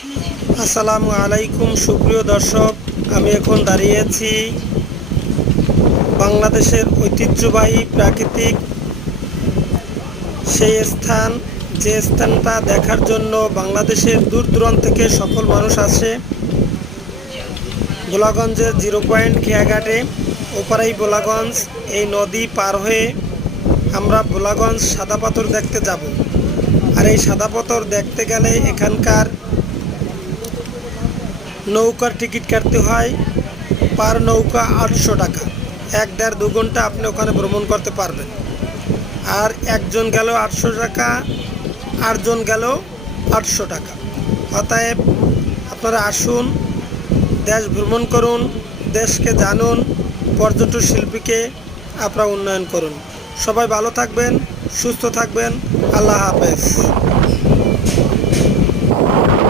আসসালামু আলাইকুম সুপ্রিয় দর্শক, আমি এখন দাঁড়িয়ে আছি বাংলাদেশের ঐতিহ্যবাহী প্রাকৃতিক সেই স্থান, যে স্থানটা দেখার জন্য বাংলাদেশের দূর দূরান্ত থেকে সকল মানুষ আসে। ভোলাগঞ্জের 0 পয়েন্ট খেয়াঘাটে ওপারেই ভোলাগঞ্জ। এই নদী পার হয়ে আমরা ভোলাগঞ্জ সাদা পাথর দেখতে যাব। আর এই সাদা পাথর দেখতে গেলে এখানকার নৌকার টিকিট কাটতে হয়। পার নৌকা 800 টাকা। 1-1.5-2 ঘন্টা আপনি ওখানে ভ্রমণ করতে পারবেন। আর একজন গেল 800 টাকা, 8জন গেল 800 টাকা। অতএব আপনারা আসুন, দেশ ভ্রমণ করুন, দেশকে জানুন, পর্যটন শিল্পীকে আপনারা উন্নয়ন করুন। সবাই ভালো থাকবেন, সুস্থ থাকবেন। আল্লাহ হাফেজ।